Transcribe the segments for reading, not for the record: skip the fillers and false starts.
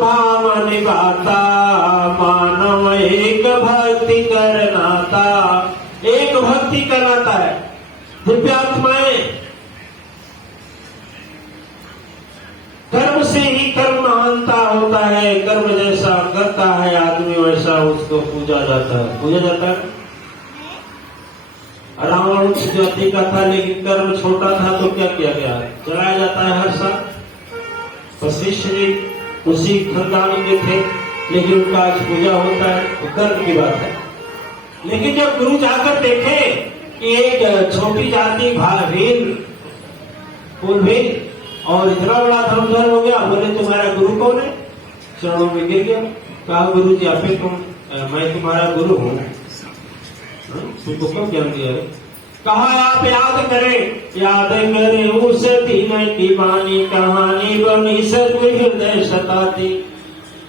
भाव निभाता मानव एक भक्ति करनाता। एक भक्ति करनाता है। दिव्यात्माएं कर्म से ही कर्म महानता होता है। कर्म जैसा करता है आदमी वैसा उसको पूजा जाता है। पूजा जाता है। रावण उच्च जाति का था लेकिन कर्म छोटा था तो क्या किया गया? जलाया जाता है हर साल। वशिष्ठ जी उसी खानदान के थे लेकिन उनका आज पूजा होता है। तो कर्म की बात है। लेकिन जब गुरु जाकर देखे कि एक छोटी जाति भील और इतना बड़ा धर्मधर हो गया, बोले तुम्हारा गुरु कौन है? चरणों में गिर गया। कहा गुरु जी आप मैं तुम्हारा गुरु हूँ। तुमको कब ज्ञान दिया है? कहा आप याद करें उस दिन की वाणी कहानी बनी सदगुरु हृदय शताती।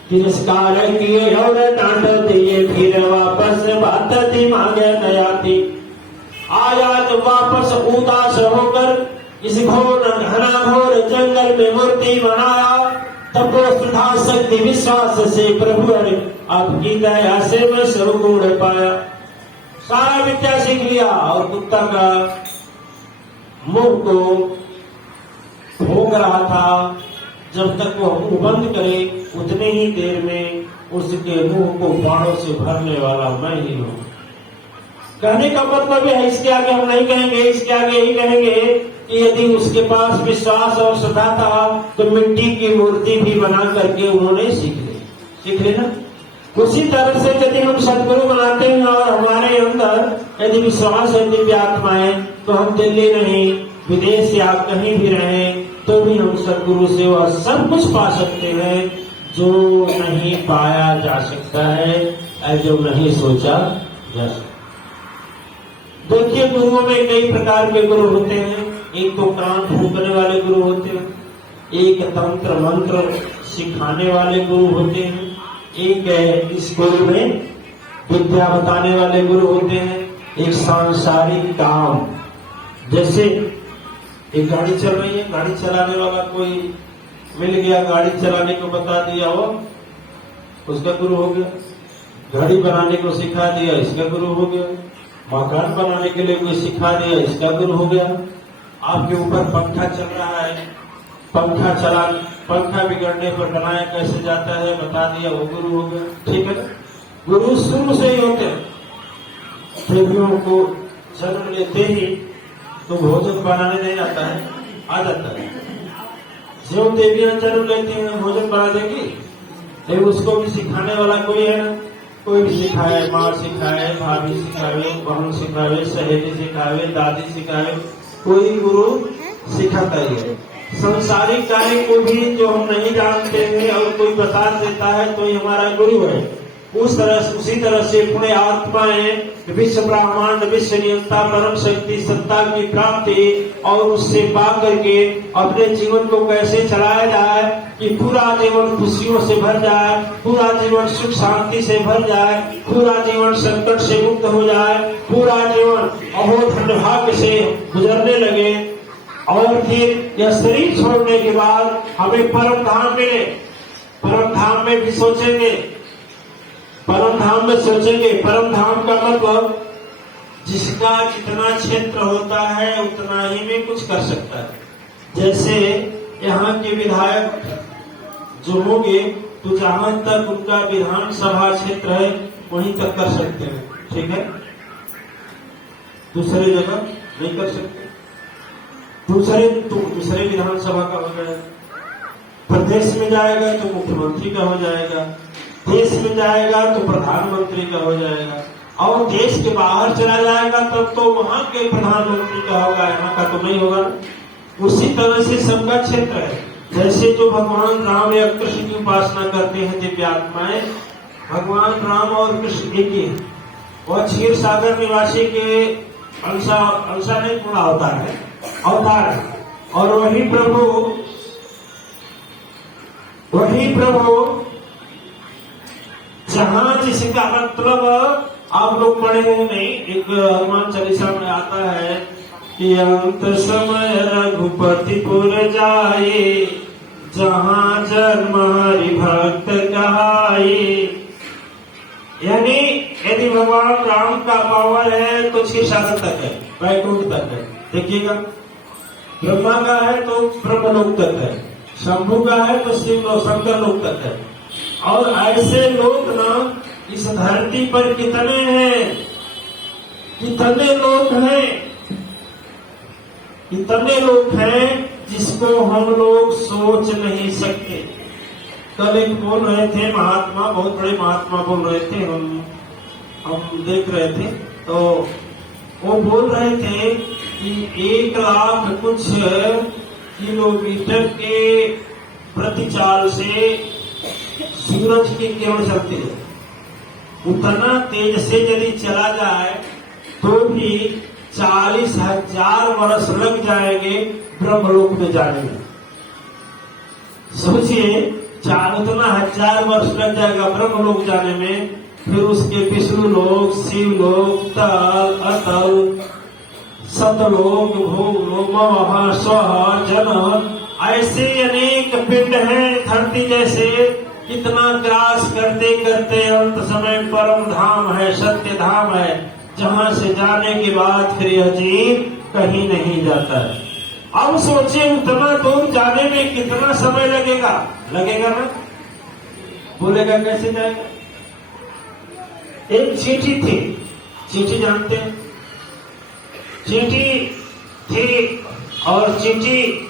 तिरस्कार किए और डांट दिए फिर वापस बात दिमाग नया थी। आज वापस उदास होकर इस घोर घना घोर जंगल में मूर्ति बनाया। तब श्रद्धा शक्ति विश्वास से प्रभु ने आपकी दया से मैं सर्वगुण पाया। सारा विद्या सीख लिया और कुत्ता का मुंह को भोग रहा था। जब तक वो मुंह बंद करे उतने ही देर में उसके मुंह को बाणों से भरने वाला मैं ही हूं। कहने का मतलब है इसके आगे हम नहीं कहेंगे, इसके आगे यही कहेंगे कि यदि उसके पास विश्वास और श्रद्धा था तो मिट्टी की मूर्ति भी बना करके उन्होंने सीख ले ना। उसी तरह से यदि हम सदगुरु बनाते हैं और हमारे अंदर यदि विश्वास है दिव्य आत्माएं, तो हम दिल्ली नहीं विदेश या कहीं भी रहें तो भी हम सदगुरु से वह सब कुछ पा सकते हैं जो नहीं पाया जा सकता है और जो नहीं सोचा जा सकता। देखिए गुरुओं में कई प्रकार के गुरु होते हैं। एक तो कान फूंकने वाले गुरु होते हैं, एक तंत्र मंत्र सिखाने वाले गुरु होते हैं, एक स्कूल में विद्या बताने वाले गुरु होते हैं, एक सांसारिक काम। जैसे एक गाड़ी चल रही है, गाड़ी चलाने वाला कोई मिल गया, गाड़ी चलाने को बता दिया, वो उसका गुरु हो गया। गाड़ी बनाने को सिखा दिया, इसका गुरु हो गया। मकान बनाने के लिए कोई सिखा दिया, इसका गुरु हो गया। आपके ऊपर पंखा चल रहा है, पंखा बिगड़ने पर बनाया कैसे जाता है बता दिया, वो गुरु हो गया। ठीक है ना? गुरु शुरू से ही होते हैं। देवियों को जन्म लेते ही तो भोजन बनाने नहीं आता है, आ जाता है। जो देवियां जन्म लेती हैं भोजन बना देगी, लेकिन उसको भी सिखाने वाला कोई है ना। कोई भी सिखाए, माँ सिखाए, भाभी सिखावे, बहन सिखावे, सहेली सिखावे, दादी सिखावे, कोई गुरु सिखाता ही है। संसारिक कार्य को भी जो हम नहीं जानते हैं और कोई बता देता है तो ये हमारा गुरु है। उसी तरह से पुण्य आत्माएं विश्व ब्रह्मांड विश्व नियंता परम शक्ति सत्ता की प्राप्ति और उससे पा करके अपने जीवन को कैसे चलाया जाए कि पूरा जीवन खुशियों से भर जाए, पूरा जीवन सुख शांति से भर जाए, पूरा जीवन संकट से मुक्त हो जाए, पूरा जीवन अहोधन भाग्य से गुजरने लगे और फिर यह शरीर छोड़ने के बाद हमें परम धाम मिले। परम धाम में भी सोचेंगे, परम धाम में सोचेंगे। परम धाम का मतलब जिसका जितना क्षेत्र होता है उतना ही में कुछ कर सकता है। जैसे यहाँ के विधायक जो होंगे तो जहां तक उनका विधानसभा क्षेत्र है वहीं तक कर सकते हैं, ठीक है? दूसरी जगह नहीं कर सकते। दूसरे विधानसभा का हो जाएगा, प्रदेश में जाएगा तो मुख्यमंत्री का हो जाएगा, देश में जाएगा तो प्रधानमंत्री का हो जाएगा, और देश के बाहर चला जाएगा तब तो वहां के प्रधानमंत्री का होगा, यहाँ का तो नहीं होगा। उसी तरह से सबका क्षेत्र है। जैसे जो भगवान राम या कृष्ण की उपासना करते हैं दिव्यात्माएं, भगवान राम और कृष्ण एक ही, वह क्षीर सागर निवासी के अंशा नहीं पूरा अवतार है, और वही प्रभु जहां जिसका मतलब आप लोग पढ़े हैं नहीं, एक हनुमान चालीसा में आता है कि अंत समय रघुपति पुर जाए, जहाँ जन्म हरि भक्त कहाई। यानी यदि भगवान राम का पावर है तो 6 तक है, वैकुंठ तक है। देखिएगा, ब्रह्मा का है तो ब्रह्मलोक तक है, शंभु का है तो शिव शंकर लोक तक है। और ऐसे लोग ना इस धरती पर कितने हैं, कितने लोग हैं, कितने लोग हैं जिसको हम लोग सोच नहीं सकते। कल एक बोल रहे थे महात्मा, बहुत बड़े महात्मा बोल रहे थे, हम देख रहे थे, तो वो बोल रहे थे कि 1 लाख कुछ किलोमीटर के प्रतिचाल से सूरज की किरण चलती है। उतना तेज से यदि चला जाए तो भी 40,000 वर्ष लग जाएंगे ब्रह्मलोक में जाने में। सोचिए, उतना 1000 वर्ष लग जाएगा ब्रह्मलोक जाने में, फिर उसके विष्णु लोक, शिव लोक, तल, अतल, सतलोक, भूलोक, मह, स्व, जन, ऐसे अनेक पिंड हैं धरती जैसे। इतना ग्रास करते करते अंत समय परम धाम है, सत्य धाम है, जहाँ से जाने के बाद फिर यह जीव कहीं नहीं जाता है। अब सोचिए, उतना दूर जाने में कितना समय लगेगा, लगेगा ना? बोलेगा कैसे जाएगा? एक चींटी थी, चींटी जानते हैं? चींटी थी और चींटी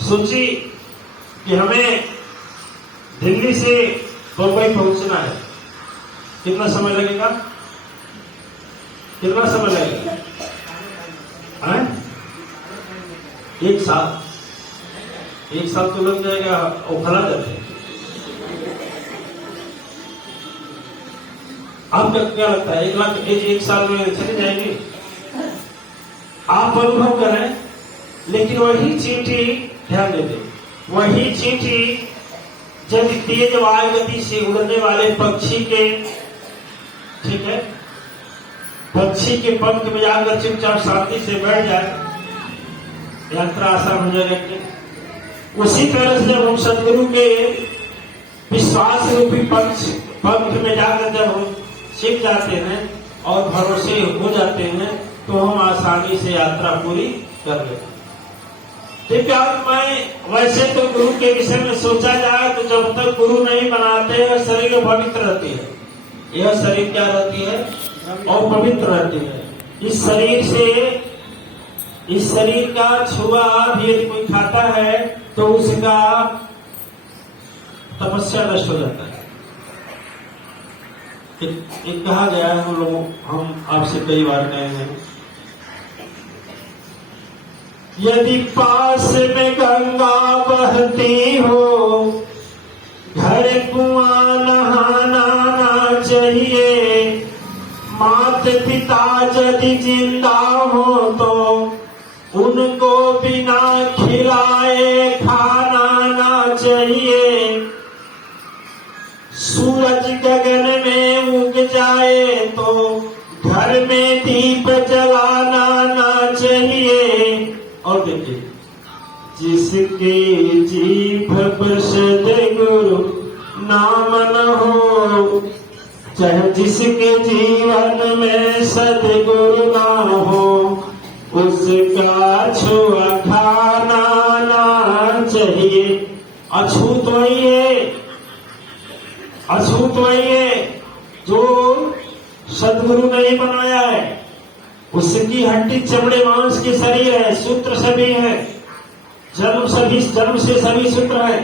सोची कि हमें दिल्ली से बम्बई पहुंचना है। कितना समय लगेगा? कितना समय लगेगा? 1 साल। 1 साल तो लग जाएगा, उखला जाते हैं। आपका क्या लगता है? 1 लाख 1 साल में चली जाएगी? आप अनुभव करें। लेकिन वही चींटी, ध्यान देते, वही चींटी जब तेज वायु गति से उड़ने वाले पक्षी के, ठीक है, पक्षी के पंख में जाकर चुपचाप शांति से बैठ जाए, यात्रा आसान हो जाएगी। उसी तरह से जब हम सदगुरु के विश्वास रूपी पंख में जाकर जब हम सीख जाते हैं और भरोसे हो जाते हैं, तो हम आसानी से यात्रा पूरी कर लेते हैं। देखिए, मैं वैसे तो गुरु के विषय में सोचा जाए तो जब तक गुरु नहीं बनाते हैं शरीर पवित्र रहती है। यह शरीर क्या रहती है? और पवित्र रहती है। इस शरीर का छुआ भी यदि कोई खाता है तो उसका तपस्या नष्ट हो जाता है। एक कहा गया है, हम आपसे कई बार कहे हैं, यदि पास में गंगा बहती हो, घर कुआं नहाना ना चाहिए। माता पिता यदि जिंदा हो तो उनको बिना खिलाए खाना ना चाहिए। सूरज गगन में उग जाए तो घर में दीप जलाना ना चाहिए। और देखिए, जिसके जीभ पर सद्गुरु नाम न हो, चाहे जिसके जीवन में सद्गुरु ना हो, उसका छुआ खाना ना चाहिए। अछूत वही है, अछूत वही है जो सद्गुरु ने ही बनाया है। उसकी हड्डी चमड़े मांस की शरीर है, सूत्र सभी है, जन्म से सभी सूत्र है।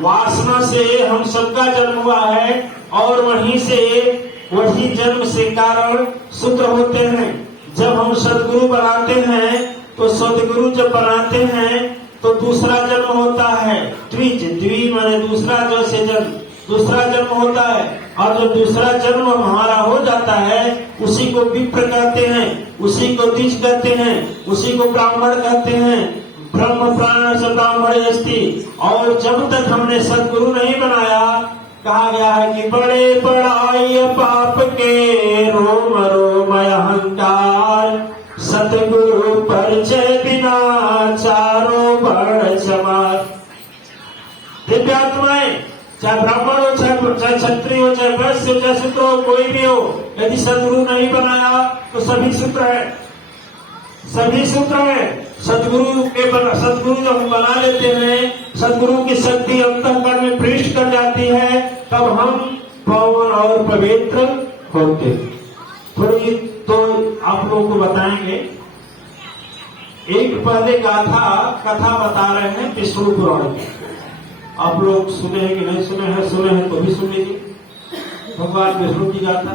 वासना से हम सबका जन्म हुआ है और वही जन्म से कारण सूत्र होते हैं। जब हम सद्गुरु बनाते हैं तो सद्गुरु जब बनाते हैं तो दूसरा जन्म होता है, द्वि माने दूसरा, जैसे जन्म दूसरा जन्म होता है। और जो दूसरा जन्म हमारा हो जाता है उसी को विप्र कहते हैं, उसी को द्विज कहते हैं, उसी को ब्राह्मण कहते हैं। ब्रह्म प्राण से ब्राह्मण अस्ति। और जब तक हमने सद्गुरु नहीं बनाया, कहा गया है कि बड़े बड़ाई पाप के रोम रोम अहंकार, सतगुरु परिचय बिना चारों बड़ समार। भी आत्माएं, चाहे ब्राह्मण हो, चाहे क्षत्रिय हो, चाहे वैश्य हो, चाहे शूद्र हो, कोई भी हो, यदि सदगुरु नहीं बनाया तो सभी शूद्र है, सभी शूद्र है। सदगुरु जब हम बना लेते हैं, सदगुरु की शक्ति अंतःकरण में प्रविष्ट कर जाती है, तब हम पावन और पवित्र होते। थोड़ी तो आप लोगों को बताएंगे। एक पहले कथा बता रहे हैं विष्णु पुराण की। आप लोग सुने हैं कि नहीं सुने हैं? सुने हैं तो भी सुन लीजिए। भगवान विष्णु की गाथा